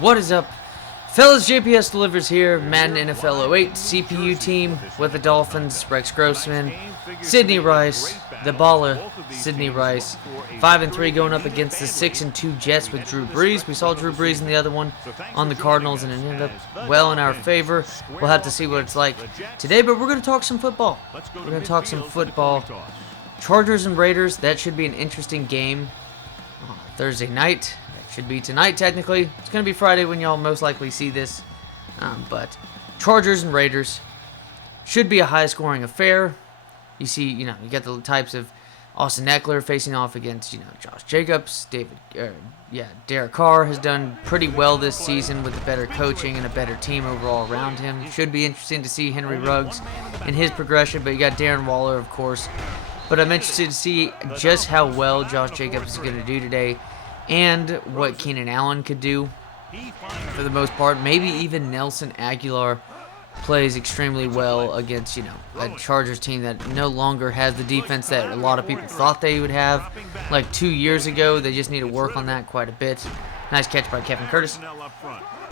What is up, fellas? JPS delivers here. Madden NFL 08 CPU team with the Dolphins. Rex Grossman, Sidney Rice, the Balla, Sidney Rice. 5-3 going up against the 6-2 Jets with Drew Brees. We saw Drew Brees in the other one on the Cardinals, and it ended up well in our favor. We'll have to see what it's like today, but we're going to talk some football. We're going to talk some football. Chargers and Raiders. That should be an interesting game. Thursday night. Should be tonight, technically. It's going to be Friday when y'all most likely see this. But Chargers and Raiders should be a high-scoring affair. You see, you get the types of Austin Eckler facing off against, Josh Jacobs. Derek Carr has done pretty well this season with the better coaching and a better team overall around him. Should be interesting to see Henry Ruggs and his progression. But you got Darren Waller, of course. But I'm interested to see just how well Josh Jacobs is going to do today, and what Keenan Allen could do for the most part. Maybe even Nelson Aguilar plays extremely well against, a Chargers team that no longer has the defense that a lot of people thought they would have. Like 2 years ago, they just need to work on that quite a bit. Nice catch by Kevin Curtis.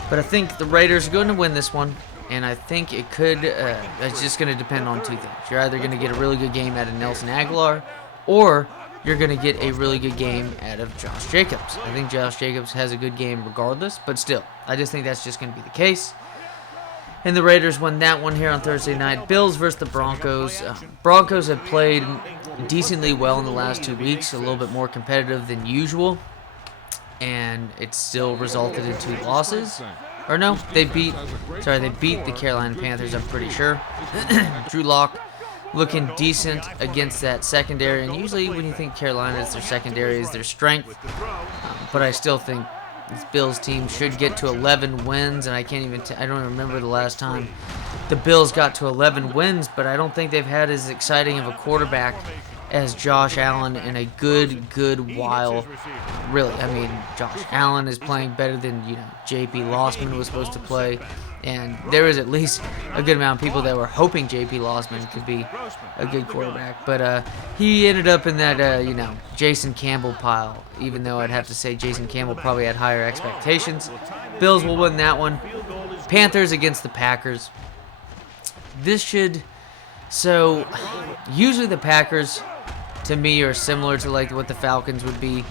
But I think the Raiders are going to win this one, and I think it could, it's just going to depend on two things. You're either going to get a really good game out of Nelson Aguilar, or you're going to get a really good game out of Josh Jacobs. I think Josh Jacobs has a good game regardless, but still, I just think that's just going to be the case. And the Raiders won that one here on Thursday night. Bills versus the Broncos. Broncos have played decently well in the last 2 weeks, a little bit more competitive than usual, and it still resulted in 2 losses. Or no, they beat the Carolina Panthers, I'm pretty sure. Drew Lock looking decent against that secondary, and usually when you think Carolina is their secondary is their strength, but I still think this Bills team should get to 11 wins, and I don't even remember the last time the Bills got to 11 wins, but I don't think they've had as exciting of a quarterback as Josh Allen in a good while. Really, I mean, Josh Allen is playing better than J.P. Lossman was supposed to play. And there was at least a good amount of people that were hoping J.P. Lossman could be a good quarterback. But he ended up in that, Jason Campbell pile, even though I'd have to say Jason Campbell probably had higher expectations. Bills will win that one. Panthers against the Packers. So usually the Packers, to me, are similar to like what the Falcons would be.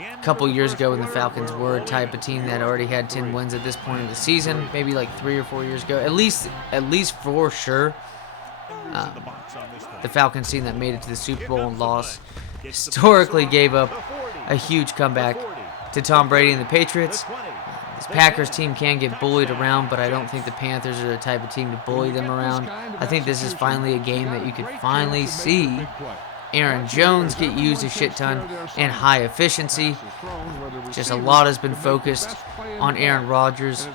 A couple years ago when the Falcons were a type of team that already had 10 wins at this point of the season, maybe like 3 or 4 years ago, at least for sure. The Falcons team that made it to the Super Bowl and lost historically gave up a huge comeback to Tom Brady and the Patriots. This Packers team can get bullied around, but I don't think the Panthers are the type of team to bully them around. I think this is finally a game that you could finally see Aaron Jones get used a shit ton and high efficiency. Just a lot has been focused on Aaron Rodgers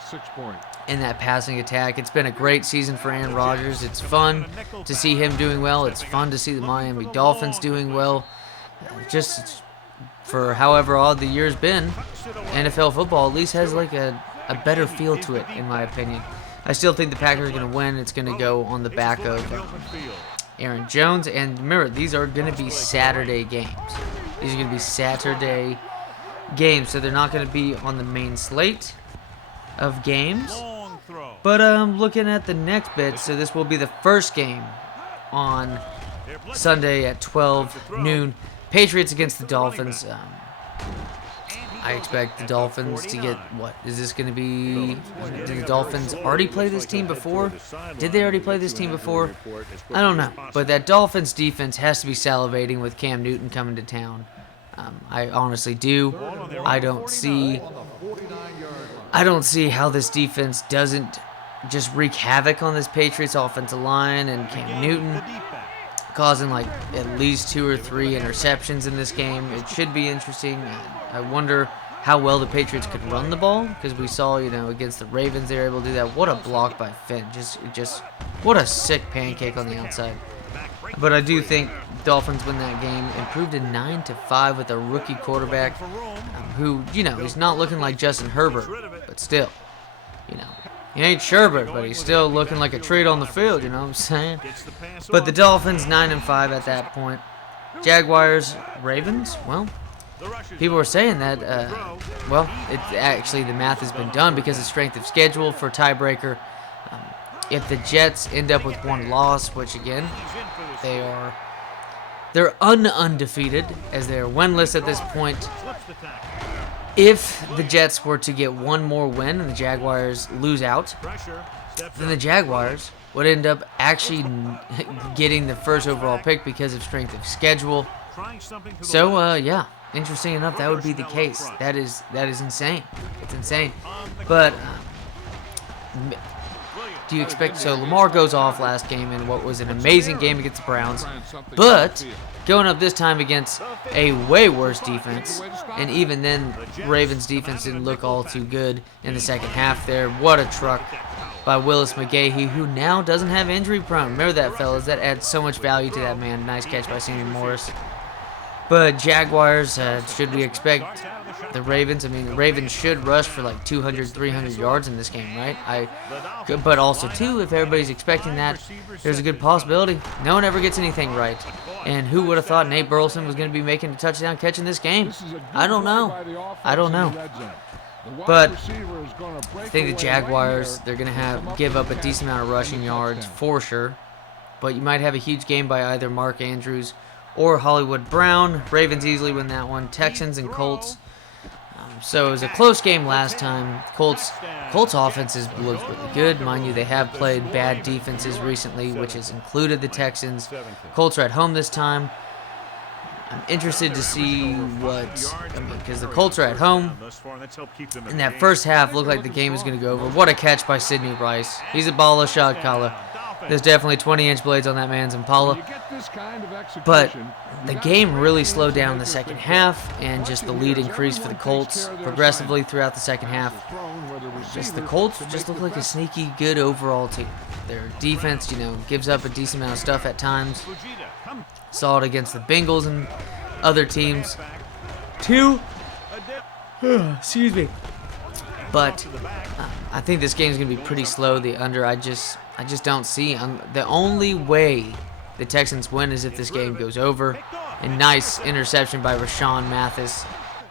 in that passing attack. It's been a great season for Aaron Rodgers. It's fun to see him doing well. It's fun to see the Miami Dolphins doing well. Just for however odd the year's been, NFL football at least has like a better feel to it, in my opinion. I still think the Packers are going to win. It's going to go on the back of Aaron Jones, and remember, these are going to be Saturday games. These are going to be Saturday games, so they're not going to be on the main slate of games. But looking at the next bit, so this will be the first game on Sunday at 12 noon. Patriots against the Dolphins. I expect the Dolphins to get, what, is this going to be, did the Dolphins already play this team before? Did they already play this team before? I don't know, but that Dolphins defense has to be salivating with Cam Newton coming to town. I honestly do. I don't see how this defense doesn't just wreak havoc on this Patriots offensive line and Cam Newton, causing like at least 2 or 3 interceptions in this game. It should be interesting. I wonder how well the Patriots could run the ball, because we saw, against the Ravens they were able to do that. What a block by Finn. Just what a sick pancake on the outside. But I do think Dolphins win that game, improved to 9-5 with a rookie quarterback who, he's not looking like Justin Herbert, but still, he ain't Sherbert, but he's still looking like a treat on the field, you know what I'm saying? But the Dolphins 9-5 at that point. Jaguars, Ravens, well, people were saying that, well, actually the math has been done because of strength of schedule for tiebreaker. If the Jets end up with one loss, which again, they're undefeated as they're winless at this point. If the Jets were to get one more win and the Jaguars lose out, then the Jaguars would end up actually getting the first overall pick because of strength of schedule. So, yeah, interesting enough, that would be the case. That is insane. It's insane. But do you expect? So Lamar goes off last game in what was an amazing game against the Browns, but going up this time against a way worse defense, and even then, Ravens defense didn't look all too good in the second half there. What a truck by Willis McGahee, who now doesn't have injury prone. Remember that, fellas. That adds so much value to that man. Nice catch by Sidney Morris. But Jaguars, should we expect the Ravens? I mean, the Ravens should rush for like 200, 300 yards in this game, right? But also, too, if everybody's expecting that, there's a good possibility no one ever gets anything right. And who would have thought Nate Burleson was going to be making a touchdown catch in this game? I don't know. But I think the Jaguars, they're going to give up a decent amount of rushing yards for sure. But you might have a huge game by either Mark Andrews or Hollywood Brown. Ravens easily win that one. Texans and Colts. So it was a close game last time. Colts offenses looked really good. Mind you, they have played bad defenses recently, which has included the Texans. Colts are at home this time. I'm interested to see because the Colts are at home. In that first half, looked like the game was going to go over. What a catch by Sidney Rice. He's a Balla shot, Calla. There's definitely 20-inch blades on that man's Impala. But the game really slowed down in the second half, and just the lead increased for the Colts progressively throughout the second half. The Colts just look like a sneaky good overall team. Their defense, gives up a decent amount of stuff at times. Saw it against the Bengals and other teams too. Excuse me. But I think this game is going to be pretty slow. The under, I just don't see. The only way the Texans win is if this game goes over. A nice interception by Rashawn Mathis,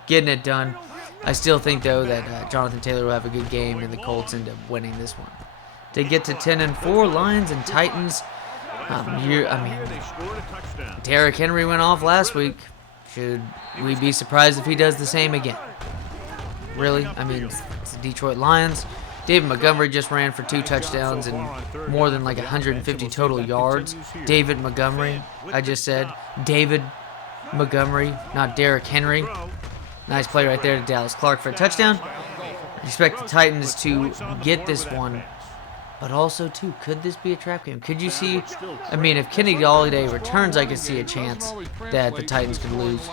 getting it done. I still think, though, that Jonathan Taylor will have a good game and the Colts end up winning this one. To get to 10-4, Lions and Titans. Derrick Henry went off last week. Should we be surprised if he does the same again? Really? I mean, it's the Detroit Lions. David Montgomery just ran for 2 touchdowns and more than like 150 total yards. David Montgomery, I just said. David Montgomery, not Derrick Henry. Nice play right there to Dallas Clark for a touchdown. I expect the Titans to get this one. But also, too, could this be a trap game? Could you see, I mean, if Kenny Galladay returns, I could see a chance that the Titans could lose.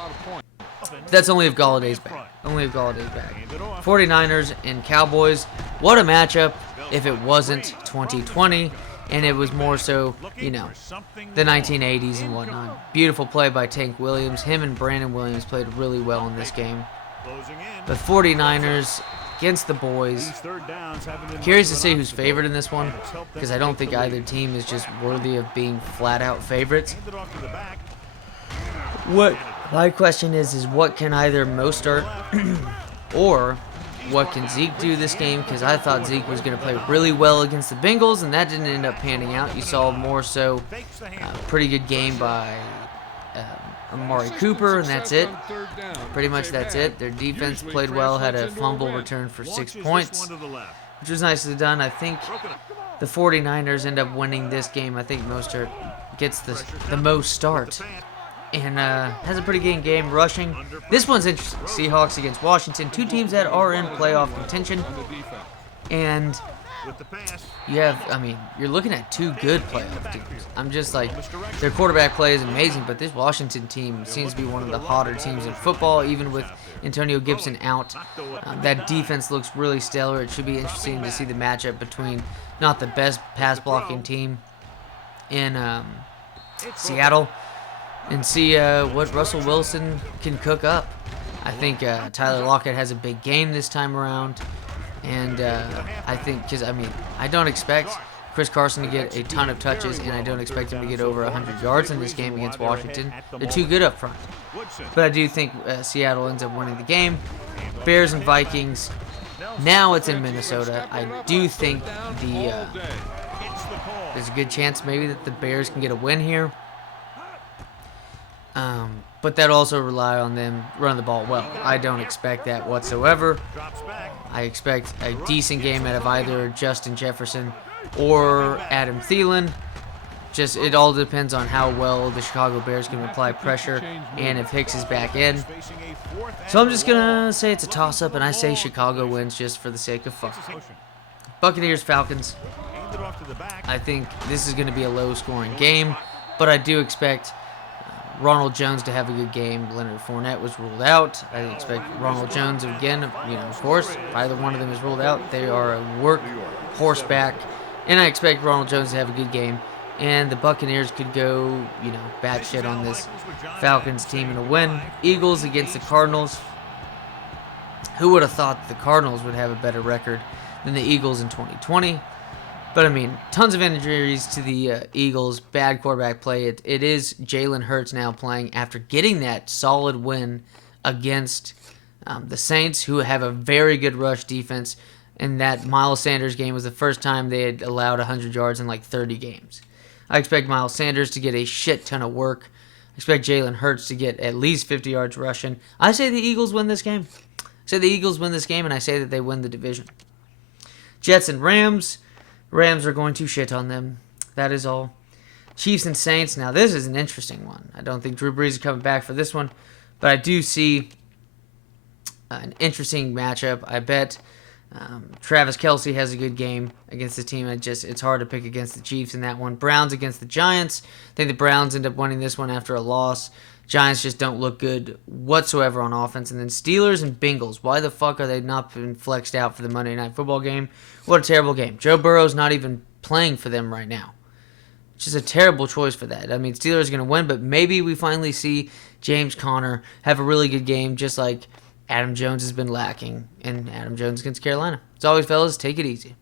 That's only if Galladay's back. 49ers and Cowboys. What a matchup if it wasn't 2020 and it was more so, the 1980s and whatnot. Beautiful play by Tank Williams. Him and Brandon Williams played really well in this game. The 49ers against the boys. Curious to see who's favored in this one because I don't think either team is just worthy of being flat-out favorites. What my question is what can either Mostert or what can Zeke do this game? Because I thought Zeke was going to play really well against the Bengals, and that didn't end up panning out. You saw more so pretty good game by Amari Cooper, and that's it. Pretty much that's it. Their defense played well, had a fumble return for 6 points, which was nicely done. I think the 49ers end up winning this game. I think Mostert gets the most start and has a pretty good game rushing. This one's interesting. Seahawks against Washington, 2 teams that are in playoff contention. And you're looking at 2 good playoff teams. I'm just like, their quarterback play is amazing, but this Washington team seems to be one of the hotter teams in football, even with Antonio Gibson out. That defense looks really stellar. It should be interesting to see the matchup between not the best pass blocking team in Seattle and see what Russell Wilson can cook up. I think Tyler Lockett has a big game this time around. And I think, I don't expect Chris Carson to get a ton of touches, and I don't expect him to get over 100 yards in this game against Washington. They're too good up front. But I do think Seattle ends up winning the game. Bears and Vikings. Now it's in Minnesota. I do think there's a good chance maybe that the Bears can get a win here. But that also rely on them running the ball well. I don't expect that whatsoever. I expect a decent game out of either Justin Jefferson or Adam Thielen. Just it all depends on how well the Chicago Bears can apply pressure and if Hicks is back in. So I'm just gonna say it's a toss-up, and I say Chicago wins just for the sake of fun. Buccaneers Falcons. I think this is gonna be a low-scoring game, but I do expect Ronald Jones to have a good game. Leonard Fournette was ruled out. I expect Ronald Jones again. Of course, if either one of them is ruled out, they are a work horseback, and I expect Ronald Jones to have a good game. And the Buccaneers could go, batshit on this Falcons team in a win. Eagles against the Cardinals. Who would have thought the Cardinals would have a better record than the Eagles in 2020? But, tons of injuries to the Eagles. Bad quarterback play. It is Jalen Hurts now playing after getting that solid win against the Saints, who have a very good rush defense. And that Miles Sanders game was the first time they had allowed 100 yards in like 30 games. I expect Miles Sanders to get a shit ton of work. I expect Jalen Hurts to get at least 50 yards rushing. I say the Eagles win this game. And I say that they win the division. Jets and Rams. Rams are going to shit on them. That is all. Chiefs and Saints. Now, this is an interesting one. I don't think Drew Brees is coming back for this one, but I do see an interesting matchup. I bet Travis Kelce has a good game against the team. It's hard to pick against the Chiefs in that one. Browns against the Giants. I think the Browns end up winning this one after a loss. Giants just don't look good whatsoever on offense. And then Steelers and Bengals. Why the fuck are they not been flexed out for the Monday Night Football game? What a terrible game. Joe Burrow's not even playing for them right now. It's just a terrible choice for that. Steelers are going to win, but maybe we finally see James Conner have a really good game, just like Adam Jones has been lacking, and Adam Jones against Carolina. As always, fellas, take it easy.